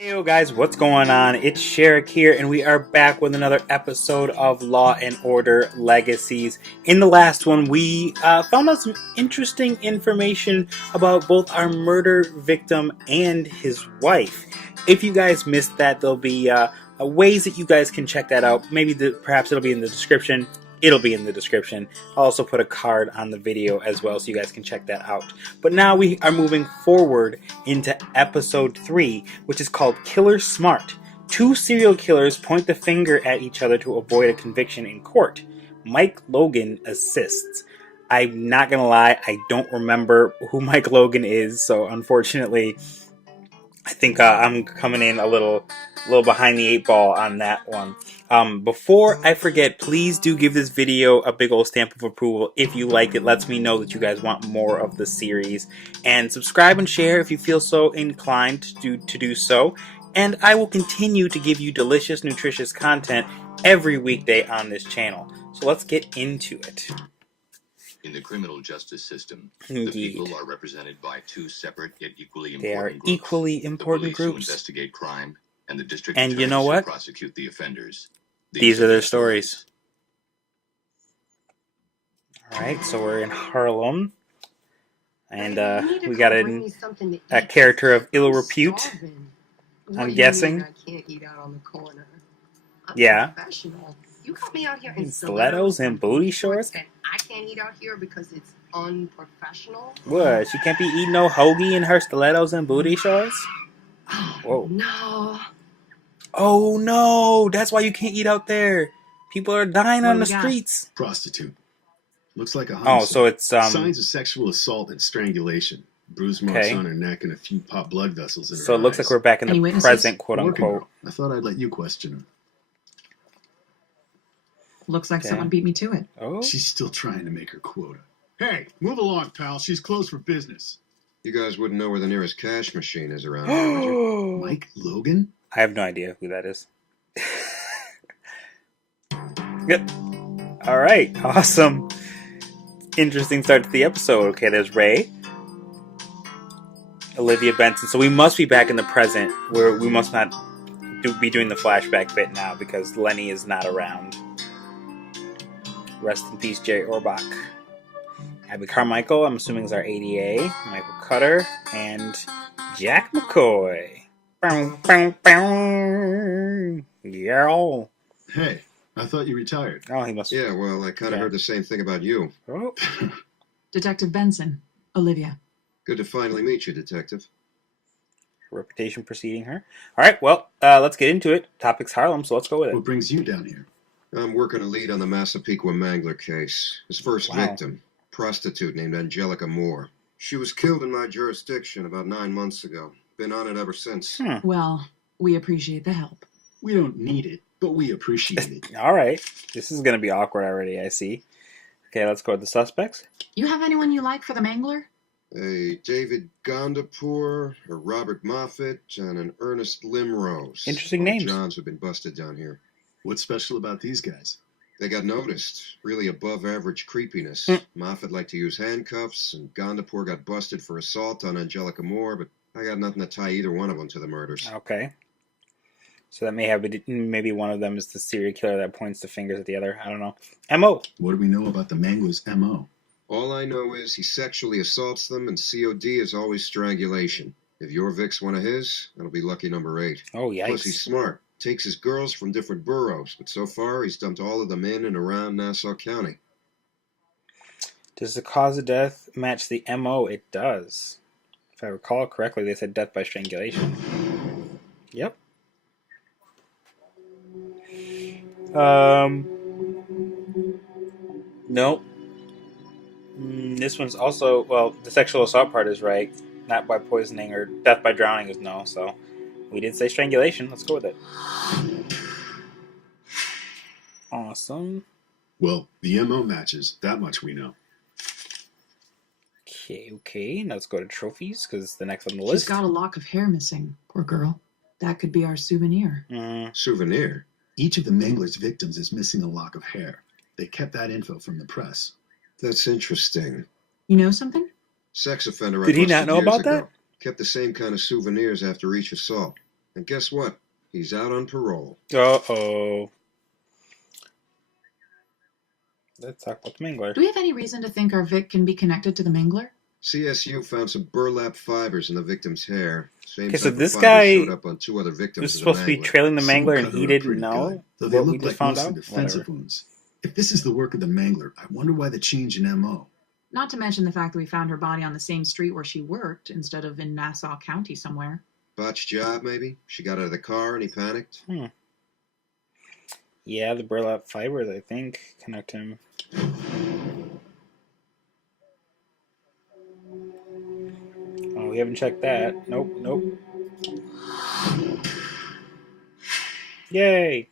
Hey yo guys, what's going on? It's Sherrick here, and we are back with another episode of Law and Order Legacies. In the last one, we found out some interesting information about both our murder victim and his wife. If you guys missed that, there'll be ways that you guys can check that out. Maybe perhaps it'll be in the description. It'll be in the description. I'll also put a card on the video as well so you guys can check that out. But now we are moving forward into episode 3, which is called Killer Smart. Two serial killers point the finger at each other to avoid a conviction in court. Mike Logan assists. I'm not going to lie, I don't remember who Mike Logan is, so unfortunately, I think I'm coming in a little behind the 8 ball on that one. Before I forget, please do give this video a big old stamp of approval if you liked it. Lets me know that you guys want more of the series. And subscribe and share if you feel so inclined to do so. And I will continue to give you delicious, nutritious content every weekday on this channel. So let's get into it. In the criminal justice system, Indeed. The people are represented by two separate yet equally important They are groups. equally important the police who groups. investigate crime, and the district And you attorneys know what? who prosecute the offenders. These are their stories. Alright, so we're in Harlem. And we got a character of ill repute. I'm guessing. I can't eat out on the corner. Yeah. You got me out here in stilettos and booty shorts? And I can't eat out here because it's unprofessional? What? She can't be eating no hoagie in her stilettos and booty shorts? Whoa. No. Oh no! That's why you can't eat out there. People are dying on the streets. Prostitute. Looks like a homicide. Oh, so it's signs of sexual assault and strangulation. Bruise marks Okay. on her neck and a few pop blood vessels in her So it looks eyes. like we're back in Any the witnesses? present, quote Working unquote. girl. I thought I'd let you question her. Looks like Okay. someone beat me to it. Oh, She's still trying to make her quota. Hey, move along, pal. She's closed for business. You guys wouldn't know where the nearest cash machine is around here, would you? Mike Logan? I have no idea who that is. Yep. All right. Awesome. Interesting start to the episode. Okay, there's Ray. Olivia Benson. So we must be back in the present, where we must not be doing the flashback bit now because Lenny is not around. Rest in peace, Jerry Orbach. Abby Carmichael, I'm assuming, is our ADA. Michael Cutter and Jack McCoy. Bow, bow, bow. Yeah. Hey, I thought you retired. Oh, he must. Yeah, well, I kind of heard the same thing about you. Oh. Detective Benson, Olivia. Good to finally meet you, Detective. Reputation preceding her. All right, well, let's get into it. Topic's Harlem, so let's go with it. What brings you down here? I'm working a lead on the Massapequa Mangler case. His first Wow. victim, prostitute named Angelica Moore. She was killed in my jurisdiction about 9 months ago. Been on it ever since. Well, we appreciate the help. We don't need it, but we appreciate it. All right. This is going to be awkward already, I see. Okay, let's go with the suspects. You have anyone you like for the Mangler? A David Gondapur, a Robert Moffat, and an Ernest Limrose. Interesting All names. Johns have been busted down here. What's special about these guys? They got noticed. Really above average creepiness. Moffat liked to use handcuffs, and Gondapur got busted for assault on Angelica Moore, but I got nothing to tie either one of them to the murders. Okay. So that may have maybe one of them is the serial killer that points the fingers at the other. I don't know. M.O. What do we know about the Mangler's M.O.? All I know is he sexually assaults them, and COD is always strangulation. If your Vic's one of his, that'll be lucky number 8. Oh, Plus, he's yikes. smart. Takes his girls from different boroughs, but so far he's dumped all of them in and around Nassau County. Does the cause of death match the M.O.? It does. If I recall correctly, they said death by strangulation. Yep. Nope. This one's also, well, the sexual assault part is right. Not by poisoning or death by drowning is no, so we did say strangulation. Let's go with it. Awesome. Well, the M.O. matches. That much we know. Okay. Now let's go to trophies, because the next on the She's list. got a lock of hair missing. Poor girl. That could be our souvenir. Souvenir? Each of the Mangler's victims is missing a lock of hair. They kept that info from the press. That's interesting. You know something? Sex offender. Did I he not busted know years about ago. that? Kept the same kind of souvenirs after each assault. And guess what? He's out on parole. Uh-oh. Let's talk about the Mangler. Do we have any reason to think our Vic can be connected to the Mangler? CSU found some burlap fibers in the victim's hair. Same Okay, so type this of fibers guy showed up on 2 other victims was of the supposed to be Mangler. trailing the Someone Mangler and cut he her up didn't pretty know good, though they what we look just like found mostly out. defensive Whatever. wounds. If this is the work of the Mangler, I wonder why the change in MO. Not to mention the fact that we found her body on the same street where she worked instead of in Nassau County somewhere. Botched job, maybe? She got out of the car and he panicked? Yeah, the burlap fibers, I think, connect him. Oh, we haven't checked that. Nope. Yay!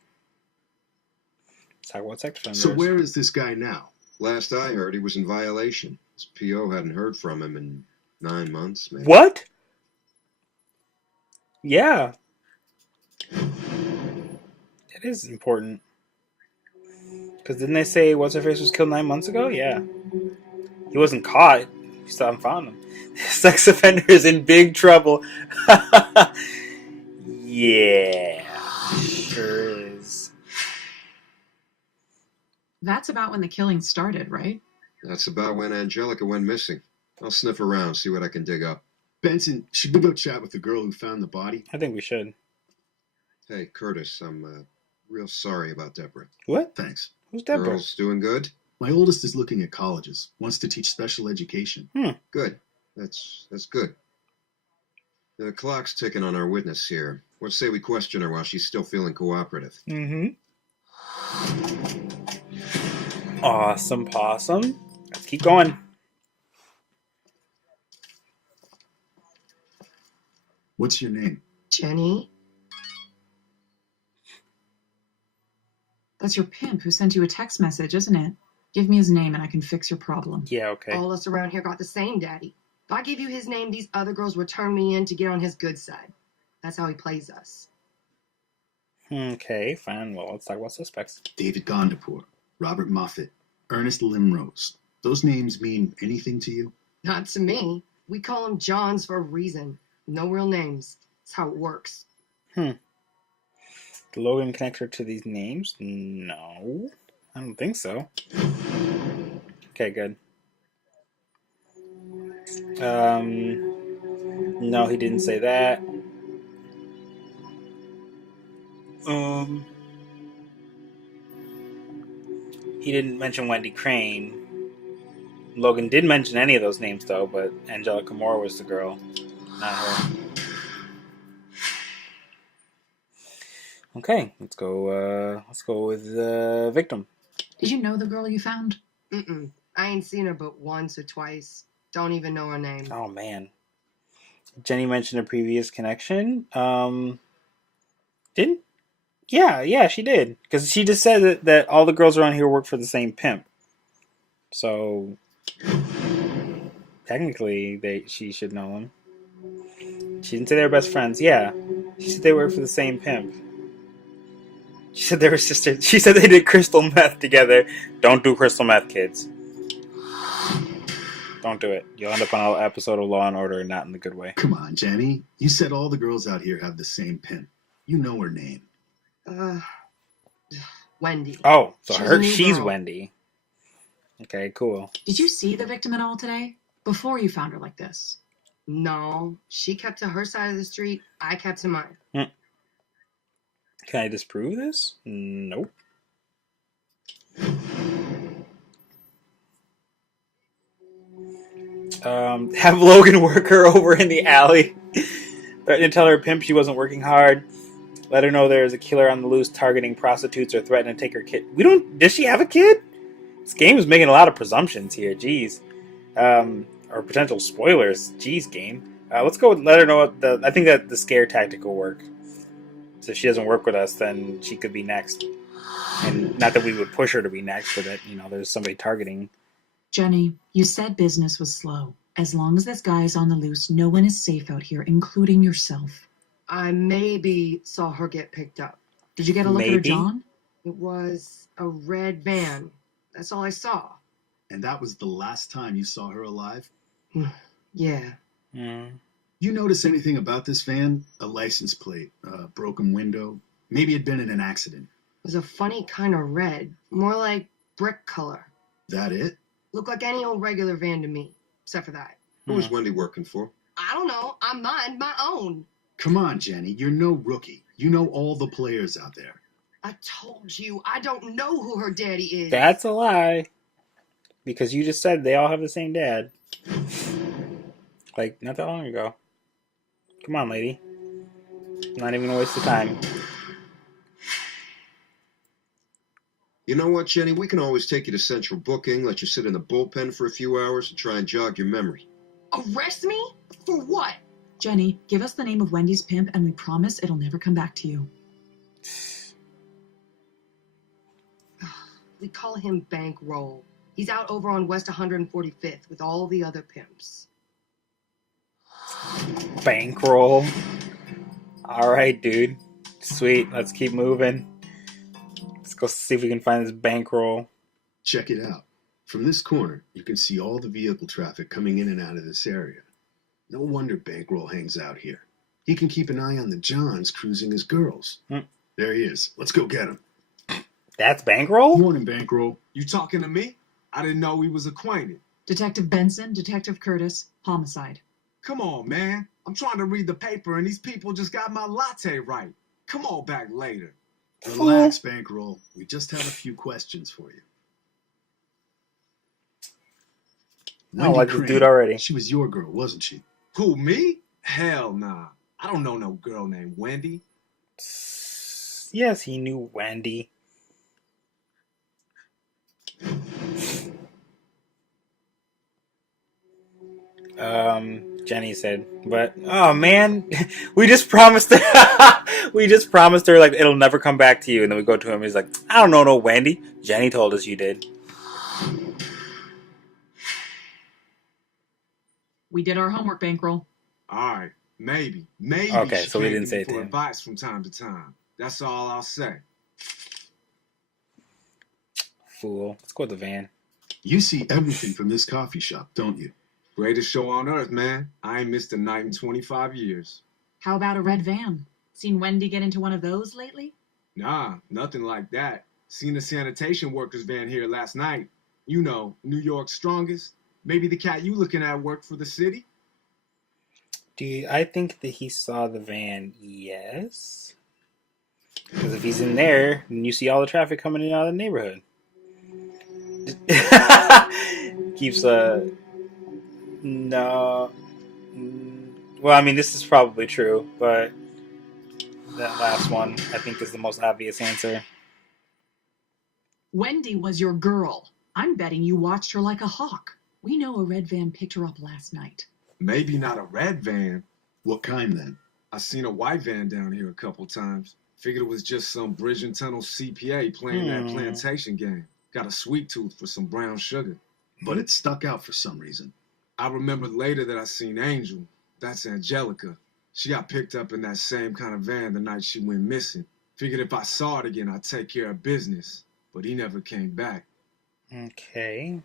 Let's talk about sex offenders. So where is this guy now? Last I heard, he was in violation. His PO hadn't heard from him in 9 months, maybe. What? Yeah. That is important. Because didn't they say What's-Her-Face was killed 9 months ago? Yeah. He wasn't caught. We still haven't found him. Sex offender is in big trouble. Yeah. Sure is. That's about when the killing started, right? That's about when Angelica went missing. I'll sniff around, see what I can dig up. Benson, should we go chat with the girl who found the body? I think we should. Hey, Curtis, I'm real sorry about Deborah. What? Thanks. Who's Deborah? Girls doing good? My oldest is looking at colleges, wants to teach special education. Good. That's good. The clock's ticking on our witness here. Let's say we question her while she's still feeling cooperative. Mm-hmm. Awesome possum. Let's keep going. What's your name? Jenny? That's your pimp who sent you a text message, isn't it? Give me his name and I can fix your problem. Yeah, okay. All us around here got the same daddy. If I give you his name, these other girls would turn me in to get on his good side. That's how he plays us. Okay, fine. Well, let's talk about suspects. David Gondapur, Robert Moffat, Ernest Limrose. Those names mean anything to you? Not to me. We call them Johns for a reason. No real names. It's how it works. Did Logan connect her to these names? No. I don't think so. Okay, good. No, he didn't say that. He didn't mention Wendy Crane. Logan did mention any of those names, though, but Angelica Moore was the girl, not her. Okay, let's go with the victim. Did you know the girl you found? Mm-mm. I ain't seen her but once or twice. Don't even know her name. Oh, man. Jenny mentioned a previous connection. Didn't? Yeah, she did. Because she just said that all the girls around here work for the same pimp. So, technically, she should know them. She didn't say they were best friends. Yeah. She said they work for the same pimp. She said they were sisters. She said they did crystal meth together. Don't do crystal meth, kids. Don't do it. You'll end up on an episode of Law & Order and not in the good way. Come on, Jenny. You said all the girls out here have the same pimp. You know her name. Wendy. Oh, so She's a new she's girl. Wendy. Okay, cool. Did you see the victim at all today? Before you found her like this? No, she kept to her side of the street. I kept to mine. Can I disprove this? Nope. Have Logan work her over in the alley. Threaten to tell her pimp she wasn't working hard. Let her know there's a killer on the loose targeting prostitutes or threaten to take her kid. Does she have a kid? This game is making a lot of presumptions here. Jeez. Or potential spoilers. Jeez, game. Let's go let her know I think that the scare tactic will work. So if she doesn't work with us, then she could be next. And not that we would push her to be next, but that, there's somebody targeting. Jenny, you said business was slow. As long as this guy is on the loose, no one is safe out here, including yourself. I maybe saw her get picked up. Did you get a look at her, Maybe. John? It was a red van. That's all I saw. And that was the last time you saw her alive? Yeah. You notice anything about this van? A license plate, a broken window? Maybe it'd been in an accident. It was a funny kind of red, more like brick color. That it? Looked like any old regular van to me, except for that. Who was Wendy working for? I don't know. I mind my own. Come on, Jenny. You're no rookie. You know all the players out there. I told you, I don't know who her daddy is. That's a lie. Because you just said they all have the same dad. Like, not that long ago. Come on, lady. Not even gonna waste the time. You know what, Jenny? We can always take you to central booking, let you sit in the bullpen for a few hours and try and jog your memory. Arrest me? For what? Jenny, give us the name of Wendy's pimp and we promise it'll never come back to you. We call him Bankroll. He's out over on West 145th with all the other pimps. Bankroll. Alright, dude. Sweet. Let's keep moving. Let's go see if we can find this bankroll. Check it out. From this corner, you can see all the vehicle traffic coming in and out of this area. No wonder Bankroll hangs out here. He can keep an eye on the Johns cruising his girls. There he is. Let's go get him. That's Bankroll? Morning, Bankroll. You talking to me? I didn't know we was acquainted. Detective Benson, Detective Curtis, homicide. Come on, man. I'm trying to read the paper and these people just got my latte right. Come on back later. Relax, Bankroll. We just have a few questions for you. I don't like this dude already. She was your girl, wasn't she? Who, me? Hell nah. I don't know no girl named Wendy. Yes, he knew Wendy. Jenny said, but oh man, we just promised her like it'll never come back to you, and then we go to him, he's like, I don't know no Wendy. Jenny told us you did. We did our homework, Bankroll. Alright, maybe. Okay, she so we came didn't to say me it to for him. advice from time to time. That's all I'll say. Fool. Let's go with the van. You see everything from this coffee shop, don't you? Greatest show on earth, man. I ain't missed a night in 25 years. How about a red van? Seen Wendy get into one of those lately? Nah, nothing like that. Seen the sanitation workers van here last night. You know, New York's strongest. Maybe the cat you looking at worked for the city? I think that he saw the van, yes. Because if he's in there, then you see all the traffic coming in and out of the neighborhood. Keeps no. Well, I mean, this is probably true, but that last one I think is the most obvious answer. Wendy was your girl. I'm betting you watched her like a hawk. We know a red van picked her up last night. Maybe not a red van. What kind then? I seen a white van down here a couple times. Figured it was just some bridge and tunnel CPA playing that plantation game. Got a sweet tooth for some brown sugar. But it stuck out for some reason. I remembered later that I seen Angel. That's Angelica. She got picked up in that same kind of van the night she went missing. Figured if I saw it again, I'd take care of business. But he never came back. Okay.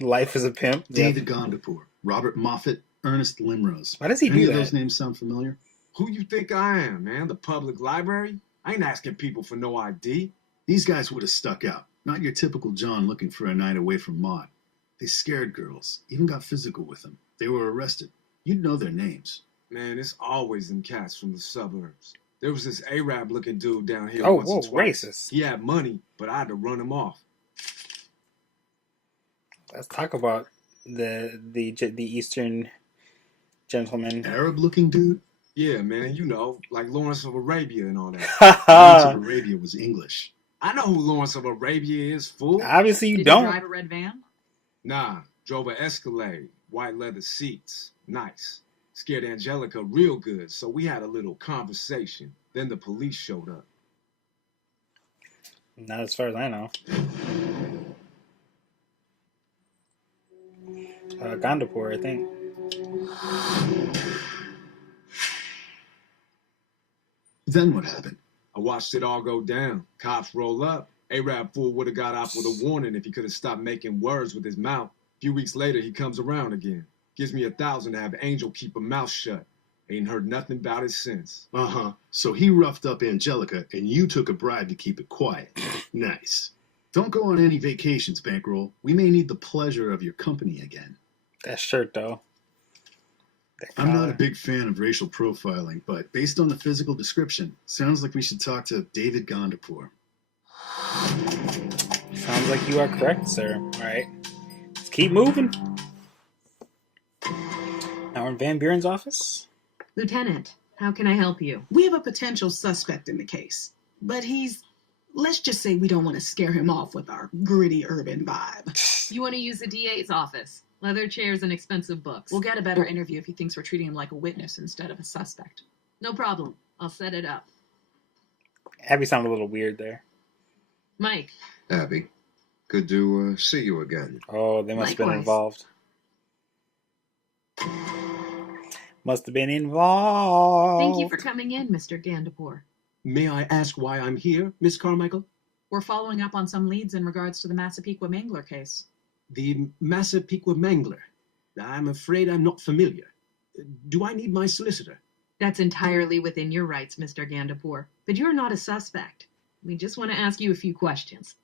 Life as a pimp. David Gondapur, Robert Moffat, Ernest Limrose. Why does he Any do of that? those names sound familiar? Who you think I am, man? The public library? I ain't asking people for no ID. These guys would have stuck out. Not your typical John looking for a night away from Maud. They scared girls, even got physical with them. They were arrested. You'd know their names. Man, it's always them cats from the suburbs. There was this Arab looking dude down here Oh, once whoa, or twice. racist. He had money, but I had to run him off. Let's talk about the Eastern gentleman. Arab-looking dude? Yeah, man, you know, like Lawrence of Arabia and all that. Lawrence of Arabia was English. I know who Lawrence of Arabia is, fool. Obviously you Did don't. you drive a red van? Nah, drove a Escalade, white leather seats, nice. Scared Angelica real good, so we had a little conversation. Then the police showed up. Not as far as I know. Gondapur, I think. Then what happened? I watched it all go down. Cops roll up. Arab fool would have got off with a warning if he could have stopped making words with his mouth. A few weeks later, he comes around again. Gives me $1,000 to have Angel keep her mouth shut. Ain't heard nothing about it since. Uh-huh. So he roughed up Angelica, and you took a bribe to keep it quiet. Nice. Don't go on any vacations, Bankroll. We may need the pleasure of your company again. That shirt, though. That I'm not collar. a big fan of racial profiling, but based on the physical description, sounds like we should talk to David Gondapur. Sounds like you are correct, sir. All right. Let's keep moving. Now we're in Van Buren's office. Lieutenant, how can I help you? We have a potential suspect in the case, but let's just say we don't want to scare him off with our gritty urban vibe. You want to use the DA's office? Leather chairs and expensive books. We'll get a better interview if he thinks we're treating him like a witness instead of a suspect. No problem. I'll set it up. Abby sounded a little weird there. Mike. Abby, good to see you again. Oh, they must have been Likewise. involved. Must have been involved. Thank you for coming in, Mr. Gandapur. May I ask why I'm here, Miss Carmichael? We're following up on some leads in regards to the Massapequa Mangler case. The Massapequa Mangler. I'm afraid I'm not familiar. Do I need my solicitor? That's entirely within your rights, Mr. Gandapur. But you're not a suspect. We just want to ask you a few questions.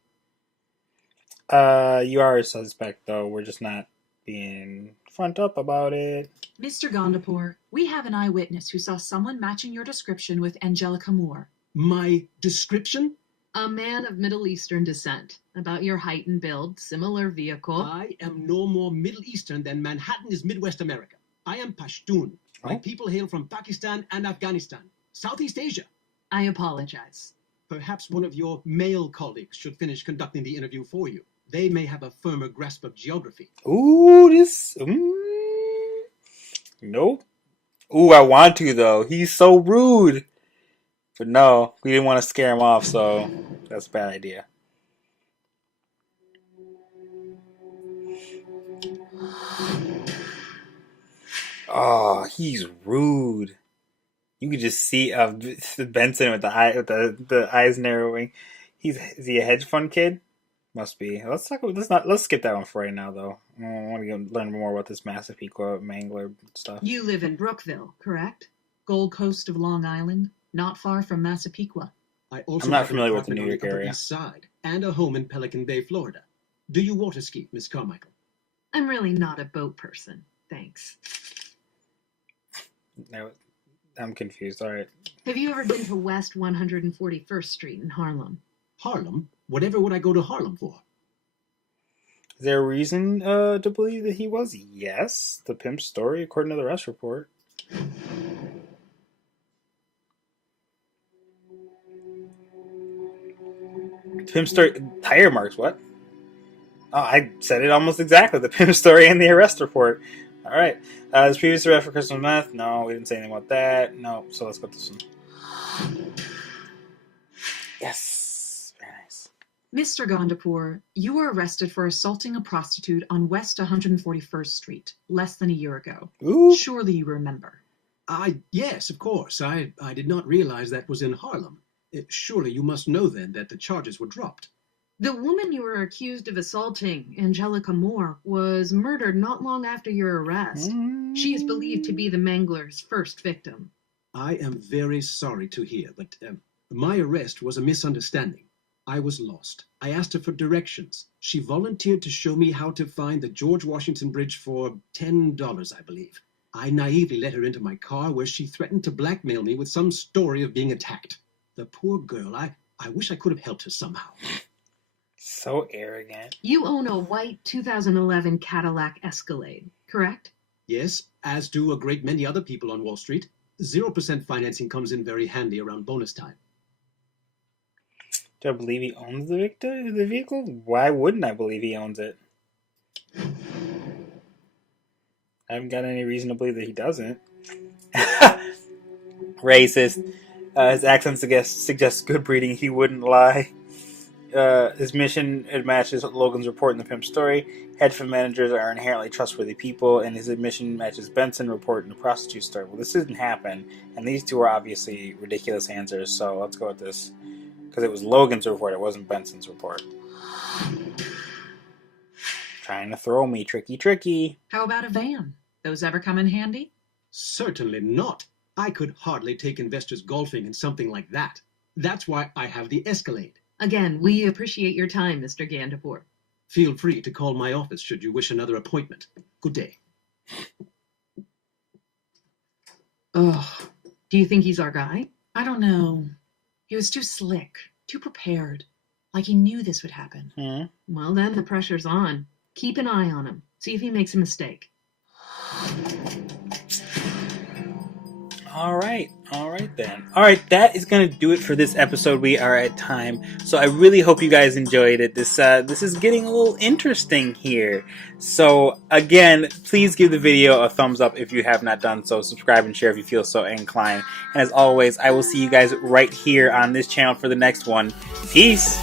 You are a suspect, though. We're just not being front up about it. Mr. Gondapur, we have an eyewitness who saw someone matching your description with Angelica Moore. My description? A man of Middle Eastern descent. About your height and build, similar vehicle. I am no more Middle Eastern than Manhattan is Midwest America. I am Pashtun. My Oh. people hail from Pakistan and Afghanistan, Southeast Asia. I apologize. Perhaps one of your male colleagues should finish conducting the interview for you. They may have a firmer grasp of geography. Ooh, this. Nope. Ooh, I want to, though. He's so rude. But no, we didn't want to scare him off, so that's a bad idea. Oh, he's rude. You could just see Benson with the eyes narrowing. Is he a hedge fund kid? Must be. Let's skip that one for right now, though. I want to learn more about this Massapequa Mangler stuff. You live in Brookville, correct? Gold Coast of Long Island, not far from Massapequa. I also I'm not have familiar an with the New apartment York on area. Upper East Side and a home in Pelican Bay, Florida. Do you water ski, Miss Carmichael? I'm really not a boat person. Thanks. No, I'm confused. All right. Have you ever been to West 141st Street in Harlem? Harlem? Whatever would I go to Harlem for? Is there a reason to believe that he was? Yes. The pimp's story, according to the arrest report. Pimp story, tire marks, what? Oh, I said it almost exactly. The pimp story and the arrest report. All right. His previous arrest for crystal meth? No, we didn't say anything about that. No, so let's go with this one. Yes. Very nice. Mr. Gondapur, you were arrested for assaulting a prostitute on West 141st Street less than a year ago. Ooh. Surely you remember. Yes, of course. I did not realize that was in Harlem. Surely you must know then that the charges were dropped. The woman you were accused of assaulting, Angelica Moore, was murdered not long after your arrest. She is believed to be the Mangler's first victim. I am very sorry to hear, but my arrest was a misunderstanding. I was lost. I asked her for directions. She volunteered to show me how to find the George Washington Bridge for $10, I believe. I naively let her into my car where she threatened to blackmail me with some story of being attacked. The poor girl, I wish I could have helped her somehow. So arrogant. You own a white 2011 Cadillac Escalade, correct? Yes, as do a great many other people on Wall Street. 0% financing comes in very handy around bonus time. Do I believe he owns the vehicle? Why wouldn't I believe he owns it? I haven't got any reason to believe that he doesn't. Racist. His accent suggests good breeding. He wouldn't lie. His mission, it matches Logan's report in the pimp story. Hedge fund managers are inherently trustworthy people, and his admission matches Benson's report in the prostitute story. Well, this didn't happen, and these two are obviously ridiculous answers, so let's go with this. Because it was Logan's report, it wasn't Benson's report. Trying to throw me. Tricky. How about a van? Those ever come in handy? Certainly not. I could hardly take investors golfing in something like that. That's why I have the Escalade. Again, we appreciate your time, Mr. Gandapur. Feel free to call my office should you wish another appointment. Good day. Ugh, Do you think he's our guy? I don't know. He was too slick, too prepared. Like he knew this would happen. Well, then the pressure's on. Keep an eye on him. See if he makes a mistake. All right then. All right, that is going to do it for this episode. We are at time, so I really hope you guys enjoyed it. This is getting a little interesting here. So again, please give the video a thumbs up if you have not done so. Subscribe and share if you feel so inclined. And as always, I will see you guys right here on this channel for the next one. Peace.